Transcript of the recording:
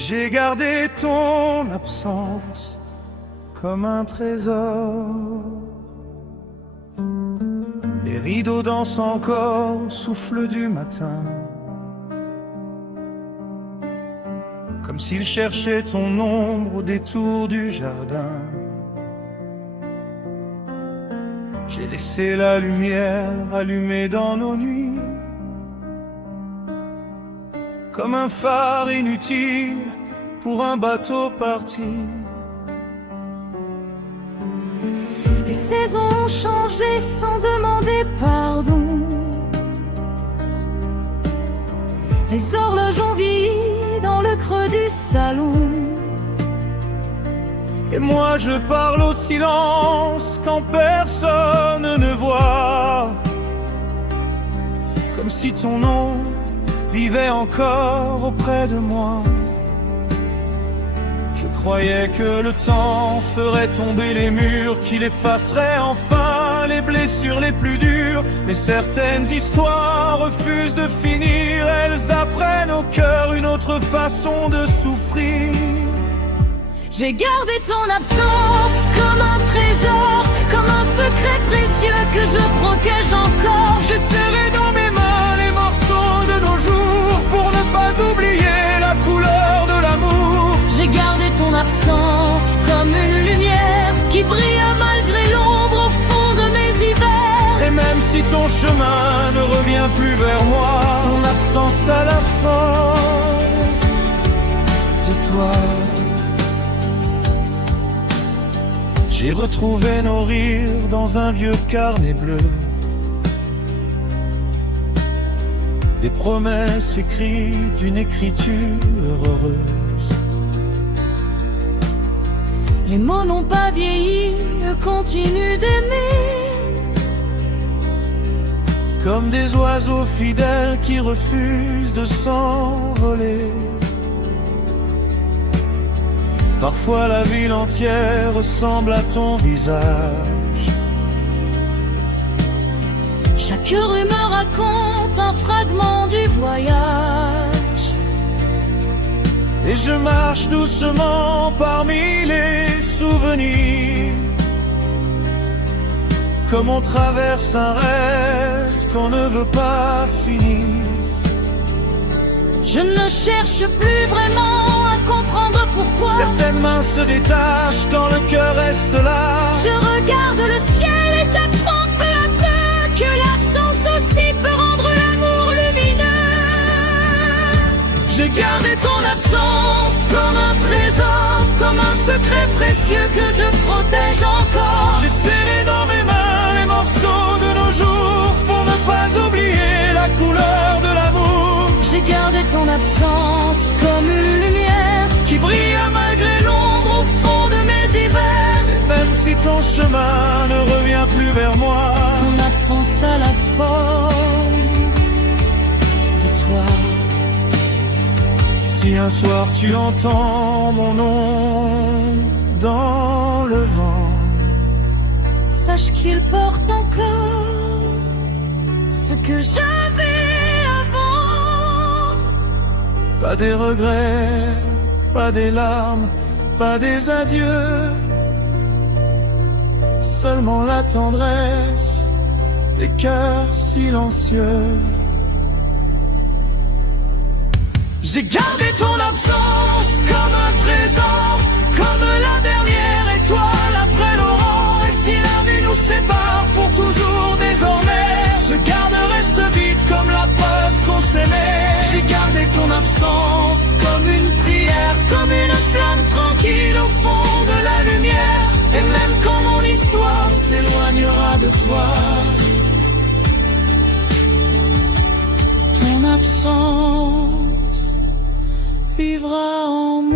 J'ai gardé ton absence comme un trésor. Les rideaux dansent encore au souffle du matin, comme s'ils cherchaient ton ombre au détour du jardin. J'ai laissé la lumière allumée dans nos nuits, comme un phare inutile pour un bateau parti. Les saisons ont changé sans demander pardon. Les horloges ont vieilli dans le creux du salon. Et moi je parle au silence quand personne ne voit, comme si ton nom vivait encore auprès de moi. Je croyais que le temps ferait tomber les murs, qu'il effacerait enfin les blessures les plus dures. Mais certaines histoires refusent de finir, elles apprennent au cœur une autre façon de souffrir. J'ai gardé ton absence comme un trésor, comme un secret précieux que je protège encore. J'ai serré dans mes mains les morceaux de nos jours pour ne pas oublier la couleur de l'amour. J'ai gardé ton absence comme une lumière qui brille malgré l'ombre au fond de mes hivers. Et même si ton chemin ne revient plus vers moi, ton absence a la forme de toi. J'ai retrouvé nos rires dans un vieux carnet bleu, des promesses écrites d'une écriture heureuse. Les mots n'ont pas vieilli, eux continuent d'aimer, comme des oiseaux fidèles qui refusent de s'envoler. Parfois la ville entière ressemble à ton visage. Chaque rue me raconte un fragment du voyage. Et je marche doucement parmi les souvenirs, comme on traverse un rêve qu'on ne veut pas finir. Je ne cherche plus vraiment à comprendre pourquoi certaines mains se détachent quand le cœur reste là. je regarde le ciel et j'apprends peu à peu que l'absence aussi peut rendre l'amour lumineux. J'ai gardé Ton absence comme un trésor, comme un secret précieux que je protège encore. J'ai serré dans mes mains les morceaux de nos jours pour ne pas oublier la couleur de l'amour. J'ai gardé ton absence comme une lumière Qui brille malgré l'ombre au fond de mes hivers. même si ton chemin ne revient plus vers moi. Ton absence a la forme de toi. Si un soir tu entends mon nom dans le vent, Sache qu'il porte encore ce que j'avais avant. pas des regrets, pas des larmes, pas des adieux, seulement la tendresse des cœurs silencieux. J'ai gardé ton absence comme un trésor, comme la dernière étoile après l'aurore. Et si la vie nous sépare pour toujours désormais, je garderai ce vide comme la preuve qu'on s'aimait. J'ai gardé ton absence comme une prière, comme une flamme tranquille au fond de la lumière. Et même quand mon histoire s'éloignera de toi, ton absence vivra en moi.